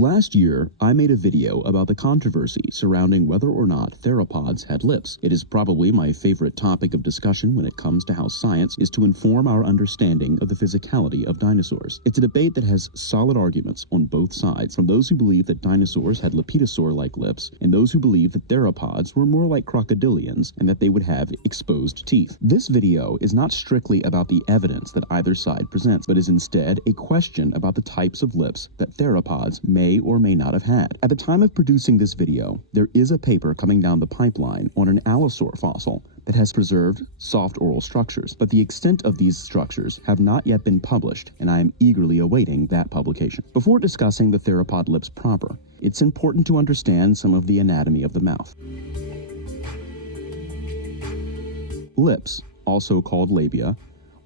Last year, I made a video about the controversy surrounding whether or not theropods had lips. It is probably my favorite topic of discussion when it comes to how science is to inform our understanding of the physicality of dinosaurs. It's a debate that has solid arguments on both sides, from those who believe that dinosaurs had lepidosaur-like lips, and those who believe that theropods were more like crocodilians and that they would have exposed teeth. This video is not strictly about the evidence that either side presents, but is instead a question about the types of lips that theropods may or may not have had. At the time of producing this video, there is a paper coming down the pipeline on an allosaur fossil that has preserved soft oral structures, but the extent of these structures have not yet been published, and I am eagerly awaiting that publication. Before discussing the theropod lips proper, it's important to understand some of the anatomy of the mouth. Lips, also called labia,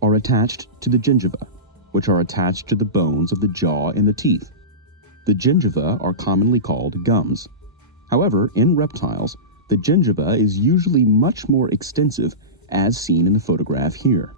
are attached to the gingiva, which are attached to the bones of the jaw and the teeth. The gingiva are commonly called gums. However, in reptiles, the gingiva is usually much more extensive, as seen in the photograph here.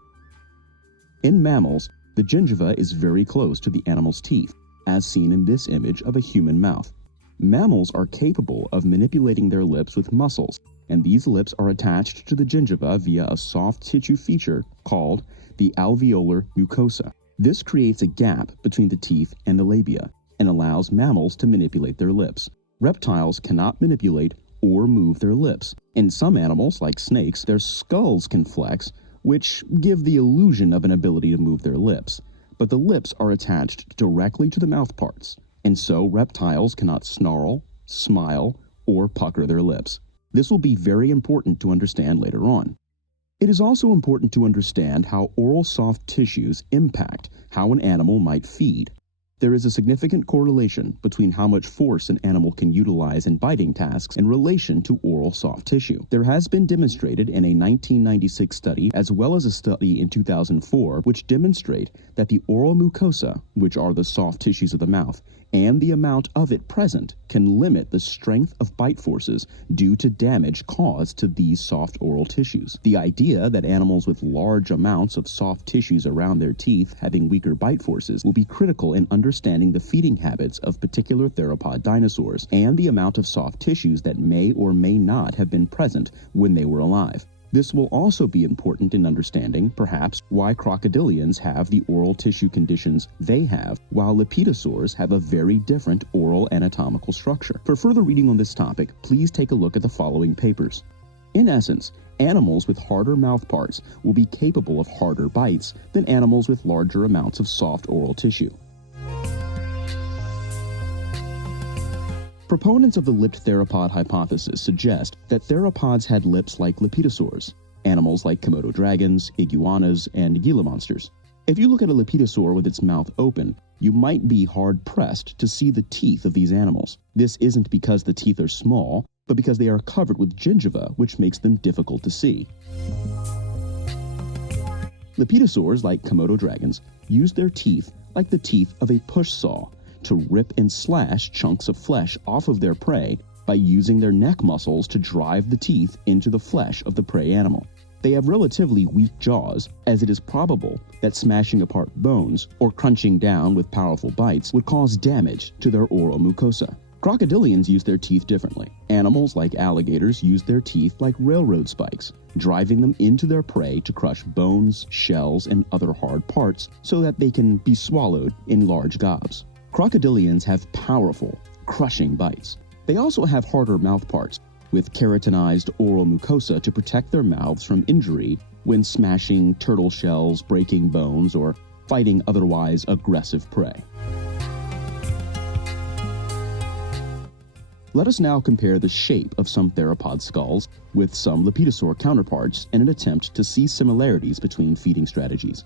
In mammals, the gingiva is very close to the animal's teeth, as seen in this image of a human mouth. Mammals are capable of manipulating their lips with muscles, and these lips are attached to the gingiva via a soft tissue feature called the alveolar mucosa. This creates a gap between the teeth and the labia, and allows mammals to manipulate their lips. Reptiles cannot manipulate or move their lips. In some animals, like snakes, their skulls can flex, which give the illusion of an ability to move their lips. But the lips are attached directly to the mouth parts, and so reptiles cannot snarl, smile, or pucker their lips. This will be very important to understand later on. It is also important to understand how oral soft tissues impact how an animal might feed. There is a significant correlation between how much force an animal can utilize in biting tasks in relation to oral soft tissue. There has been demonstrated in a 1996 study, as well as a study in 2004, which demonstrate that the oral mucosa, which are the soft tissues of the mouth, and the amount of it present can limit the strength of bite forces due to damage caused to these soft oral tissues. The idea that animals with large amounts of soft tissues around their teeth having weaker bite forces will be critical in understanding the feeding habits of particular theropod dinosaurs and the amount of soft tissues that may or may not have been present when they were alive. This will also be important in understanding, perhaps, why crocodilians have the oral tissue conditions they have, while lepidosaurs have a very different oral anatomical structure. For further reading on this topic, please take a look at the following papers. In essence, animals with harder mouth parts will be capable of harder bites than animals with larger amounts of soft oral tissue. Proponents of the lipped theropod hypothesis suggest that theropods had lips like lepidosaurs, animals like Komodo dragons, iguanas, and Gila monsters. If you look at a lepidosaur with its mouth open, you might be hard-pressed to see the teeth of these animals. This isn't because the teeth are small, but because they are covered with gingiva, which makes them difficult to see. Lepidosaurs, like Komodo dragons, use their teeth like the teeth of a push saw to rip and slash chunks of flesh off of their prey by using their neck muscles to drive the teeth into the flesh of the prey animal. They have relatively weak jaws, as it is probable that smashing apart bones or crunching down with powerful bites would cause damage to their oral mucosa. Crocodilians use their teeth differently. Animals like alligators use their teeth like railroad spikes, driving them into their prey to crush bones, shells, and other hard parts so that they can be swallowed in large gobs. Crocodilians have powerful, crushing bites. They also have harder mouth parts, with keratinized oral mucosa to protect their mouths from injury when smashing turtle shells, breaking bones, or fighting otherwise aggressive prey. Let us now compare the shape of some theropod skulls with some lepidosaur counterparts in an attempt to see similarities between feeding strategies.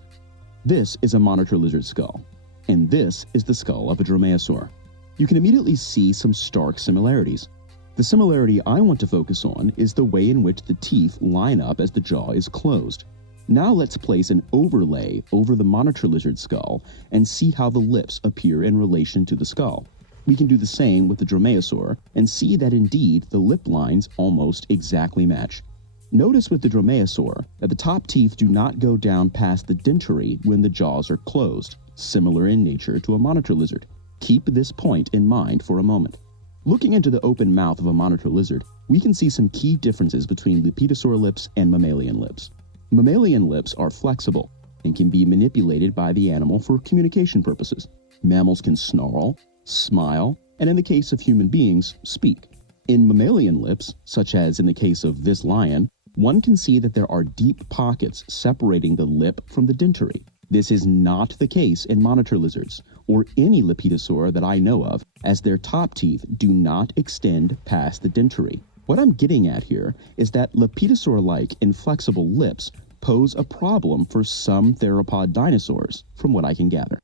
This is a monitor lizard skull, and this is the skull of a dromaeosaur. You can immediately see some stark similarities. The similarity I want to focus on is the way in which the teeth line up as the jaw is closed. Now let's place an overlay over the monitor lizard skull and see how the lips appear in relation to the skull. We can do the same with the dromaeosaur and see that indeed the lip lines almost exactly match. Notice with the dromaeosaur that the top teeth do not go down past the dentary when the jaws are closed, similar in nature to a monitor lizard. Keep this point in mind for a moment. Looking into the open mouth of a monitor lizard, we can see some key differences between lepidosaurid lips and mammalian lips. Mammalian lips are flexible and can be manipulated by the animal for communication purposes. Mammals can snarl, smile, and in the case of human beings, speak. In mammalian lips, such as in the case of this lion, one can see that there are deep pockets separating the lip from the dentary. This is not the case in monitor lizards, or any lepidosaur that I know of, as their top teeth do not extend past the dentary. What I'm getting at here is that lepidosaur-like inflexible lips pose a problem for some theropod dinosaurs, from what I can gather.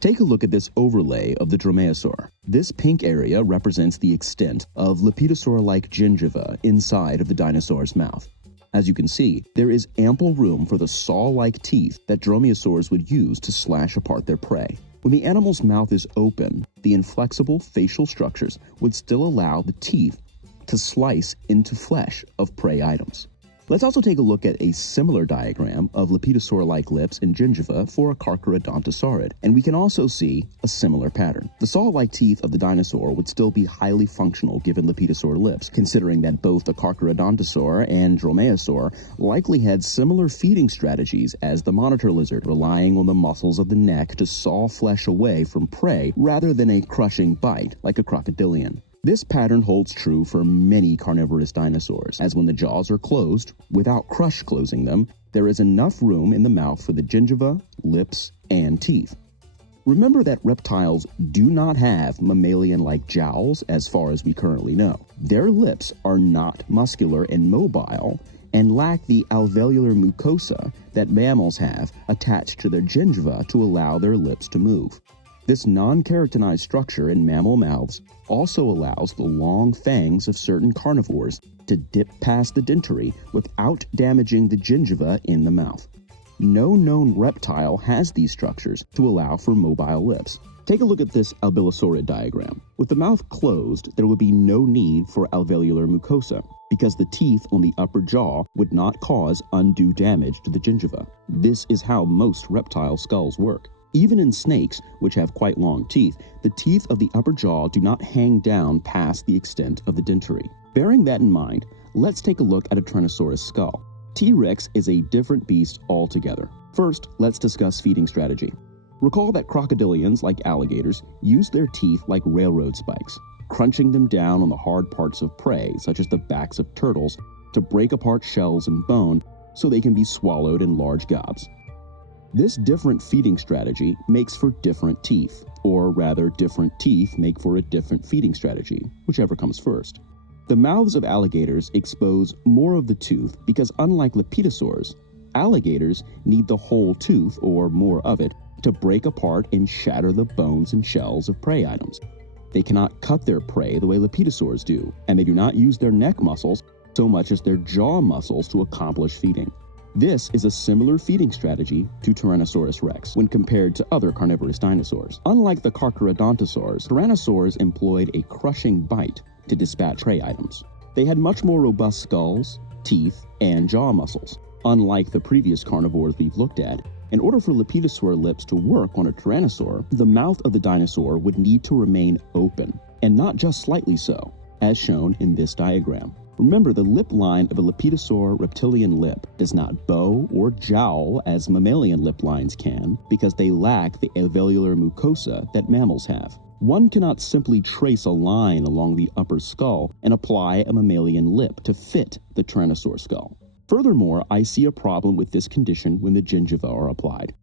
Take a look at this overlay of the dromaeosaur. This pink area represents the extent of lepidosaur-like gingiva inside of the dinosaur's mouth. As you can see, there is ample room for the saw-like teeth that dromaeosaurs would use to slash apart their prey. When the animal's mouth is open, the inflexible facial structures would still allow the teeth to slice into flesh of prey items. Let's also take a look at a similar diagram of lepidosaur-like lips and gingiva for a carcharodontosaurid, and we can also see a similar pattern. The saw-like teeth of the dinosaur would still be highly functional given lepidosaur lips, considering that both the carcharodontosaur and dromaeosaur likely had similar feeding strategies as the monitor lizard, relying on the muscles of the neck to saw flesh away from prey rather than a crushing bite like a crocodilian. This pattern holds true for many carnivorous dinosaurs, as when the jaws are closed, without crush closing them, there is enough room in the mouth for the gingiva, lips, and teeth. Remember that reptiles do not have mammalian-like jowls as far as we currently know. Their lips are not muscular and mobile, and lack the alveolar mucosa that mammals have attached to their gingiva to allow their lips to move. This non-keratinized structure in mammal mouths also allows the long fangs of certain carnivores to dip past the dentary without damaging the gingiva in the mouth. No known reptile has these structures to allow for mobile lips. Take a look at this albilosaurid diagram. With the mouth closed, there would be no need for alveolar mucosa, because the teeth on the upper jaw would not cause undue damage to the gingiva. This is how most reptile skulls work. Even in snakes, which have quite long teeth, the teeth of the upper jaw do not hang down past the extent of the dentary. Bearing that in mind, let's take a look at a Tyrannosaurus skull. T.rex is a different beast altogether. First, let's discuss feeding strategy. Recall that crocodilians, like alligators, use their teeth like railroad spikes, crunching them down on the hard parts of prey, such as the backs of turtles, to break apart shells and bone so they can be swallowed in large gobs. This different feeding strategy makes for different teeth, or rather different teeth make for a different feeding strategy, whichever comes first. The mouths of alligators expose more of the tooth because unlike lepidosaurs, alligators need the whole tooth, or more of it, to break apart and shatter the bones and shells of prey items. They cannot cut their prey the way lepidosaurs do, and they do not use their neck muscles so much as their jaw muscles to accomplish feeding. This is a similar feeding strategy to Tyrannosaurus rex when compared to other carnivorous dinosaurs. Unlike the carcharodontosaurs, tyrannosaurs employed a crushing bite to dispatch prey items. They had much more robust skulls, teeth, and jaw muscles. Unlike the previous carnivores we've looked at, in order for lepidosaur lips to work on a tyrannosaur, the mouth of the dinosaur would need to remain open, and not just slightly so, as shown in this diagram. Remember, the lip line of a lepidosaur reptilian lip does not bow or jowl as mammalian lip lines can because they lack the alveolar mucosa that mammals have. One cannot simply trace a line along the upper skull and apply a mammalian lip to fit the tyrannosaur skull. Furthermore, I see a problem with this condition when the gingiva are applied.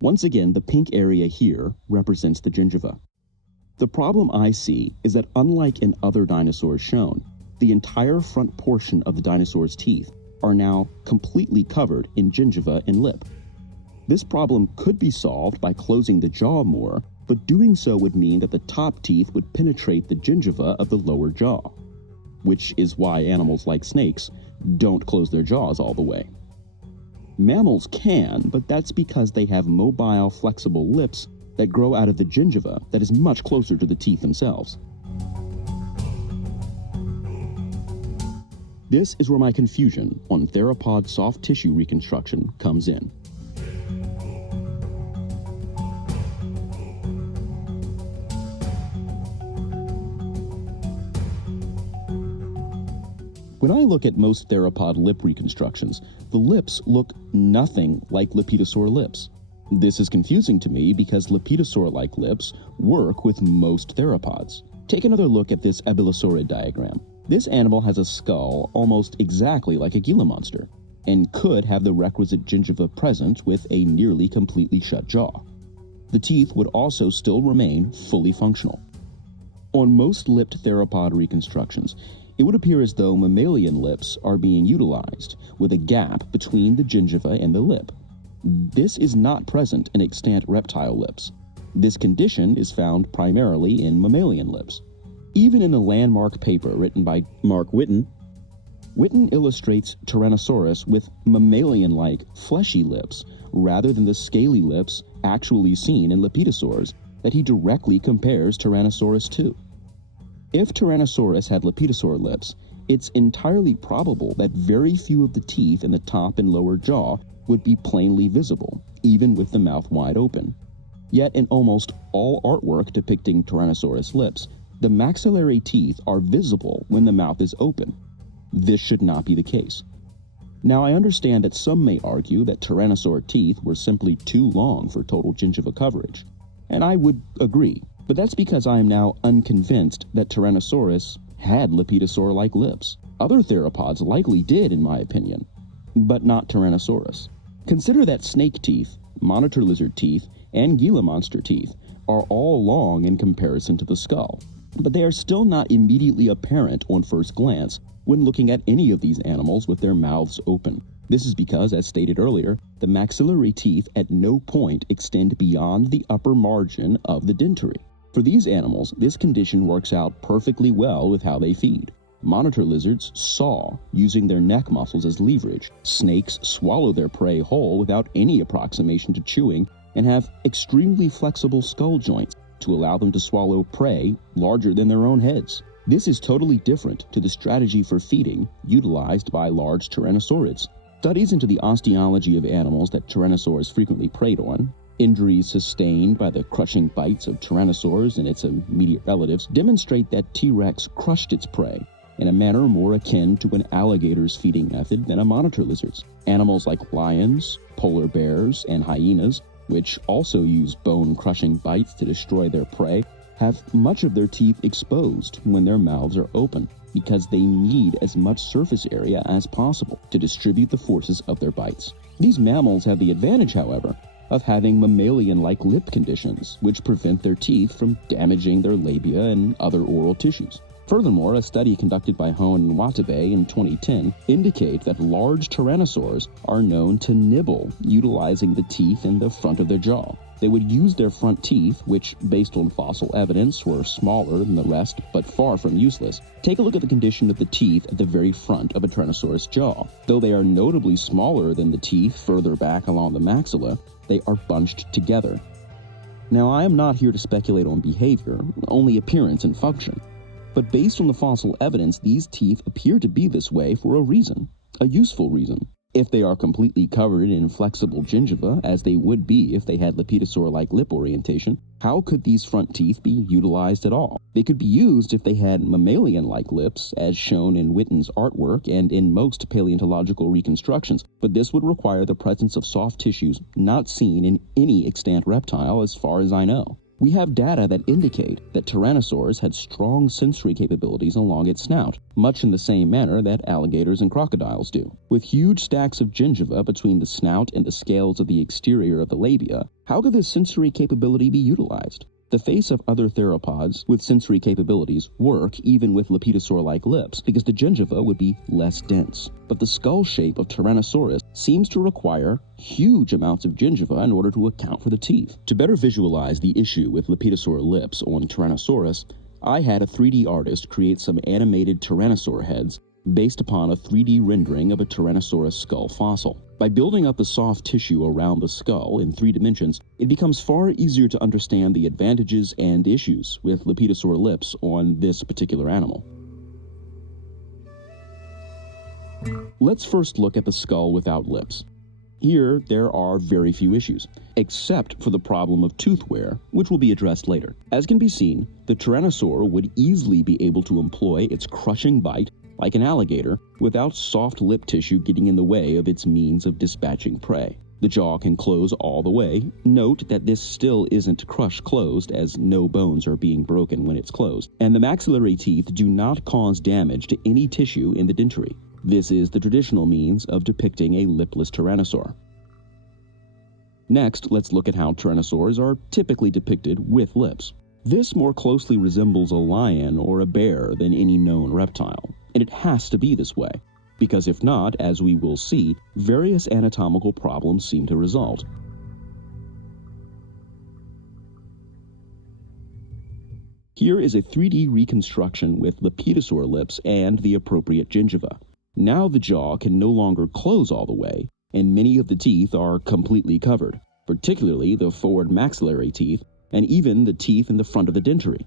Once again, the pink area here represents the gingiva. The problem I see is that unlike in other dinosaurs shown, the entire front portion of the dinosaur's teeth are now completely covered in gingiva and lip. This problem could be solved by closing the jaw more, but doing so would mean that the top teeth would penetrate the gingiva of the lower jaw, which is why animals like snakes don't close their jaws all the way. Mammals can, but that's because they have mobile, flexible lips that grow out of the gingiva that is much closer to the teeth themselves. This is where my confusion on theropod soft tissue reconstruction comes in. When I look at most theropod lip reconstructions, the lips look nothing like lepidosaur lips. This is confusing to me because lepidosaur-like lips work with most theropods. Take another look at this abylosaurid diagram. This animal has a skull almost exactly like a Gila monster, and could have the requisite gingiva present with a nearly completely shut jaw. The teeth would also still remain fully functional. On most lipped theropod reconstructions, it would appear as though mammalian lips are being utilized, with a gap between the gingiva and the lip. This is not present in extant reptile lips. This condition is found primarily in mammalian lips. Even in a landmark paper written by Mark Whitten illustrates Tyrannosaurus with mammalian-like fleshy lips rather than the scaly lips actually seen in lepidosaurs that he directly compares Tyrannosaurus to. If Tyrannosaurus had lepidosaur lips, it's entirely probable that very few of the teeth in the top and lower jaw would be plainly visible, even with the mouth wide open. Yet in almost all artwork depicting Tyrannosaurus lips, the maxillary teeth are visible when the mouth is open. This should not be the case. Now, I understand that some may argue that Tyrannosaur teeth were simply too long for total gingiva coverage, and I would agree, but that's because I am now unconvinced that Tyrannosaurus had lepidosaur-like lips. Other theropods likely did, in my opinion, but not Tyrannosaurus. Consider that snake teeth, monitor lizard teeth, and Gila monster teeth are all long in comparison to the skull, but they are still not immediately apparent on first glance when looking at any of these animals with their mouths open. This is because, as stated earlier, the maxillary teeth at no point extend beyond the upper margin of the dentary. For these animals, this condition works out perfectly well with how they feed. Monitor lizards saw, using their neck muscles as leverage. Snakes swallow their prey whole without any approximation to chewing and have extremely flexible skull joints to allow them to swallow prey larger than their own heads. This is totally different to the strategy for feeding utilized by large tyrannosaurids. Studies into the osteology of animals that tyrannosaurs frequently preyed on, injuries sustained by the crushing bites of tyrannosaurs and its immediate relatives, demonstrate that T.rex crushed its prey in a manner more akin to an alligator's feeding method than a monitor lizard's. Animals like lions, polar bears, and hyenas, which also use bone-crushing bites to destroy their prey, have much of their teeth exposed when their mouths are open, because they need as much surface area as possible to distribute the forces of their bites. These mammals have the advantage, however, of having mammalian-like lip conditions, which prevent their teeth from damaging their labia and other oral tissues. Furthermore, a study conducted by Hone and Watanabe in 2010 indicates that large tyrannosaurs are known to nibble utilizing the teeth in the front of their jaw. They would use their front teeth, which, based on fossil evidence, were smaller than the rest but far from useless. Take a look at the condition of the teeth at the very front of a Tyrannosaurus jaw. Though they are notably smaller than the teeth further back along the maxilla, they are bunched together. Now, I am not here to speculate on behavior, only appearance and function. But based on the fossil evidence, these teeth appear to be this way for a reason, a useful reason. If they are completely covered in flexible gingiva, as they would be if they had lepidosaur-like lip orientation, how could these front teeth be utilized at all? They could be used if they had mammalian-like lips, as shown in Whitten's artwork and in most paleontological reconstructions, but this would require the presence of soft tissues not seen in any extant reptile as far as I know. We have data that indicate that Tyrannosaurs had strong sensory capabilities along its snout, much in the same manner that alligators and crocodiles do. With huge stacks of gingiva between the snout and the scales of the exterior of the labia, how could this sensory capability be utilized? The face of other theropods with sensory capabilities work even with lepidosaur-like lips because the gingiva would be less dense. But the skull shape of Tyrannosaurus seems to require huge amounts of gingiva in order to account for the teeth. To better visualize the issue with lepidosaur lips on Tyrannosaurus, I had a 3D artist create some animated tyrannosaur heads based upon a 3D rendering of a Tyrannosaurus skull fossil. By building up the soft tissue around the skull in 3 dimensions, it becomes far easier to understand the advantages and issues with lepidosaur lips on this particular animal. Let's first look at the skull without lips. Here, there are very few issues, except for the problem of tooth wear, which will be addressed later. As can be seen, the Tyrannosaur would easily be able to employ its crushing bite like an alligator, without soft lip tissue getting in the way of its means of dispatching prey. The jaw can close all the way. Note that this still isn't crushed closed, as no bones are being broken when it's closed. And the maxillary teeth do not cause damage to any tissue in the dentary. This is the traditional means of depicting a lipless tyrannosaur. Next, let's look at how tyrannosaurs are typically depicted with lips. This more closely resembles a lion or a bear than any known reptile, and it has to be this way, because if not, as we will see, various anatomical problems seem to result. Here is a 3D reconstruction with lepidopterosaur lips and the appropriate gingiva. Now the jaw can no longer close all the way, and many of the teeth are completely covered, particularly the forward maxillary teeth, and even the teeth in the front of the dentary.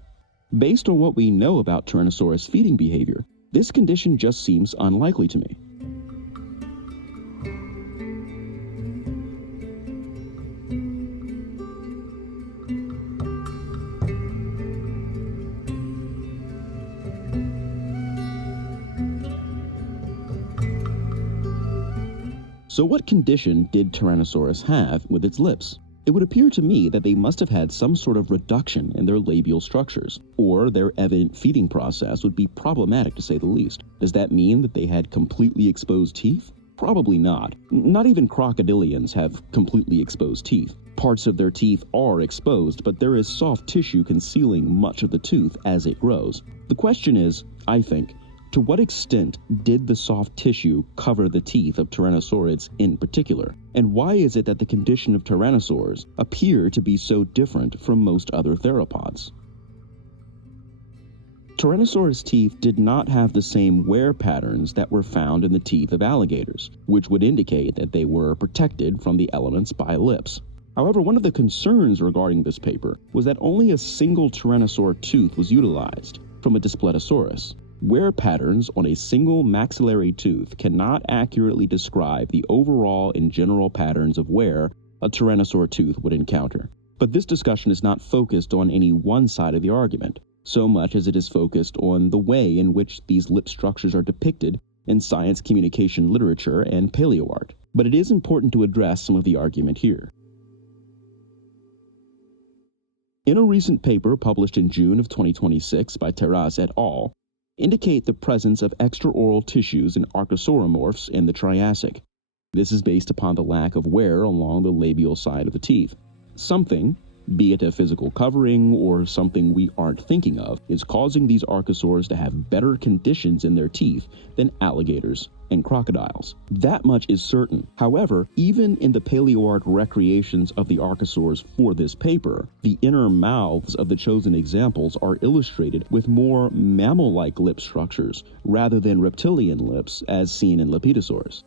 Based on what we know about Tyrannosaurus feeding behavior, this condition just seems unlikely to me. So what condition did Tyrannosaurus have with its lips? It would appear to me that they must have had some sort of reduction in their labial structures, or their evident feeding process would be problematic to say the least. Does that mean that they had completely exposed teeth? Probably not. Not even crocodilians have completely exposed teeth. Parts of their teeth are exposed, but there is soft tissue concealing much of the tooth as it grows. The question is, I think, to what extent did the soft tissue cover the teeth of Tyrannosaurids in particular? And why is it that the condition of tyrannosaurs appear to be so different from most other theropods? Tyrannosaurus teeth did not have the same wear patterns that were found in the teeth of alligators, which would indicate that they were protected from the elements by lips. However, one of the concerns regarding this paper was that only a single tyrannosaur tooth was utilized, from a Displetosaurus. Wear patterns on a single maxillary tooth cannot accurately describe the overall and general patterns of wear a tyrannosaur tooth would encounter. But this discussion is not focused on any one side of the argument, so much as it is focused on the way in which these lip structures are depicted in science communication literature and paleoart. But it is important to address some of the argument here. In a recent paper published in June of 2026 by Terraz et al., indicate the presence of extraoral tissues in archosauromorphs in the Triassic. This is based upon the lack of wear along the labial side of the teeth. Something, be it a physical covering or something we aren't thinking of, is causing these archosaurs to have better conditions in their teeth than alligators and crocodiles. That much is certain. However, even in the paleoart recreations of the archosaurs for this paper, the inner mouths of the chosen examples are illustrated with more mammal-like lip structures rather than reptilian lips as seen in Lepidopterosaurs.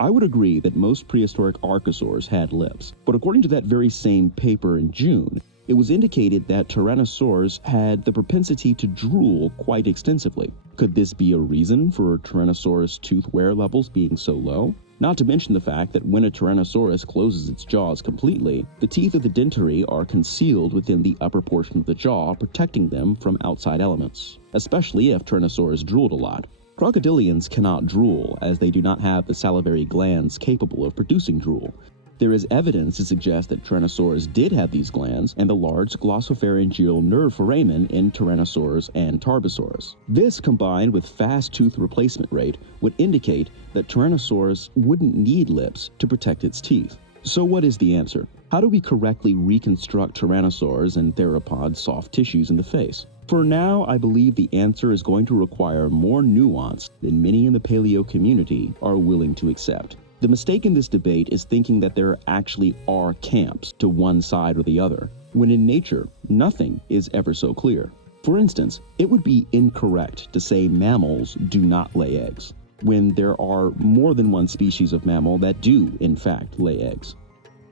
I would agree that most prehistoric archosaurs had lips, but according to that very same paper in June, it was indicated that tyrannosaurs had the propensity to drool quite extensively. Could this be a reason for Tyrannosaurus tooth wear levels being so low? Not to mention the fact that when a Tyrannosaurus closes its jaws completely, the teeth of the dentary are concealed within the upper portion of the jaw, protecting them from outside elements, especially if Tyrannosaurus drooled a lot. Crocodilians cannot drool, as they do not have the salivary glands capable of producing drool. There is evidence to suggest that Tyrannosaurus did have these glands and the large glossopharyngeal nerve foramen in Tyrannosaurus and Tarbosaurus. This, combined with fast tooth replacement rate, would indicate that Tyrannosaurus wouldn't need lips to protect its teeth. So what is the answer? How do we correctly reconstruct Tyrannosaurs and theropod soft tissues in the face? For now, I believe the answer is going to require more nuance than many in the paleo community are willing to accept. The mistake in this debate is thinking that there actually are camps to one side or the other, when in nature, nothing is ever so clear. For instance, it would be incorrect to say mammals do not lay eggs, when there are more than one species of mammal that do, in fact, lay eggs.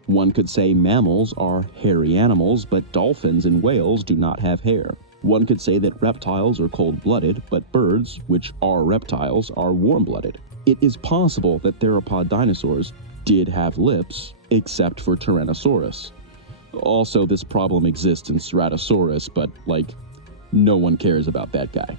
One could say mammals are hairy animals, but dolphins and whales do not have hair. One could say that reptiles are cold-blooded, but birds, which are reptiles, are warm-blooded. It is possible that theropod dinosaurs did have lips, except for Tyrannosaurus. Also, this problem exists in Ceratosaurus, but, no one cares about that guy.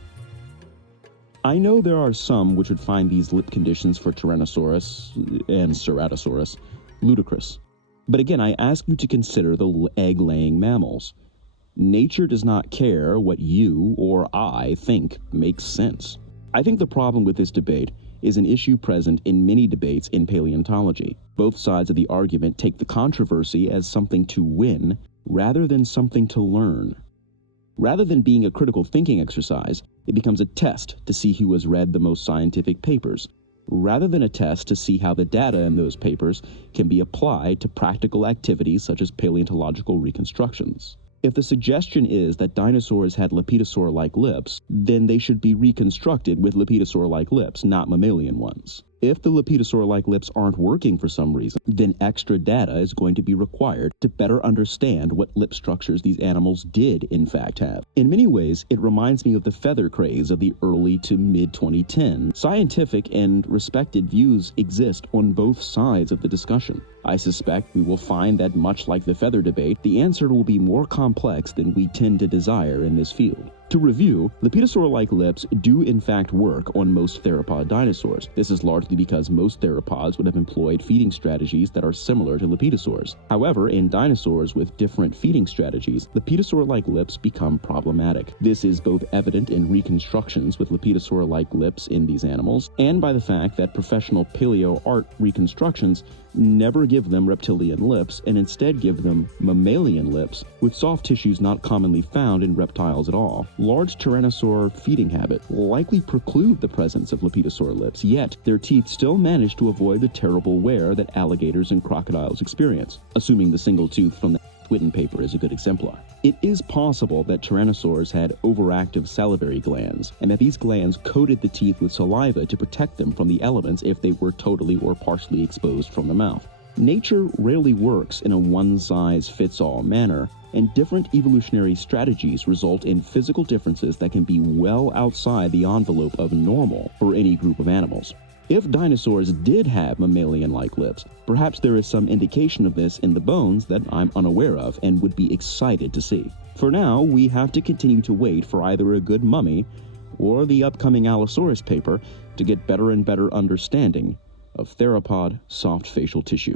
I know there are some which would find these lip conditions for Tyrannosaurus and Ceratosaurus ludicrous. But again, I ask you to consider the egg-laying mammals. Nature does not care what you or I think makes sense. I think the problem with this debate is an issue present in many debates in paleontology. Both sides of the argument take the controversy as something to win rather than something to learn. Rather than being a critical thinking exercise, it becomes a test to see who has read the most scientific papers, rather than a test to see how the data in those papers can be applied to practical activities such as paleontological reconstructions. If the suggestion is that dinosaurs had lepidosauria-like lips, then they should be reconstructed with lepidosauria-like lips, not mammalian ones. If the lepidosauria-like lips aren't working for some reason, then extra data is going to be required to better understand what lip structures these animals did in fact have. In many ways, it reminds me of the feather craze of the early to mid-2010s. Scientific and respected views exist on both sides of the discussion. I suspect we will find that, much like the feather debate, the answer will be more complex than we tend to desire in this field. To review, lepidosauria-like lips do in fact work on most theropod dinosaurs. This is largely because most theropods would have employed feeding strategies that are similar to lepidosaurs. However, in dinosaurs with different feeding strategies, lepidosauria-like lips become problematic. This is both evident in reconstructions with lepidosauria-like lips in these animals, and by the fact that professional paleo art reconstructions never give them reptilian lips and instead give them mammalian lips with soft tissues not commonly found in reptiles at all. Large tyrannosaur feeding habit likely preclude the presence of lepidosaur lips, yet their teeth still manage to avoid the terrible wear that alligators and crocodiles experience, assuming the single tooth from the Whitten paper is a good exemplar. It is possible that tyrannosaurs had overactive salivary glands, and that these glands coated the teeth with saliva to protect them from the elements if they were totally or partially exposed from the mouth. Nature rarely works in a one-size-fits-all manner, and different evolutionary strategies result in physical differences that can be well outside the envelope of normal for any group of animals. If dinosaurs did have mammalian-like lips, perhaps there is some indication of this in the bones that I'm unaware of and would be excited to see. For now, we have to continue to wait for either a good mummy or the upcoming Allosaurus paper to get better and better understanding of theropod soft facial tissue.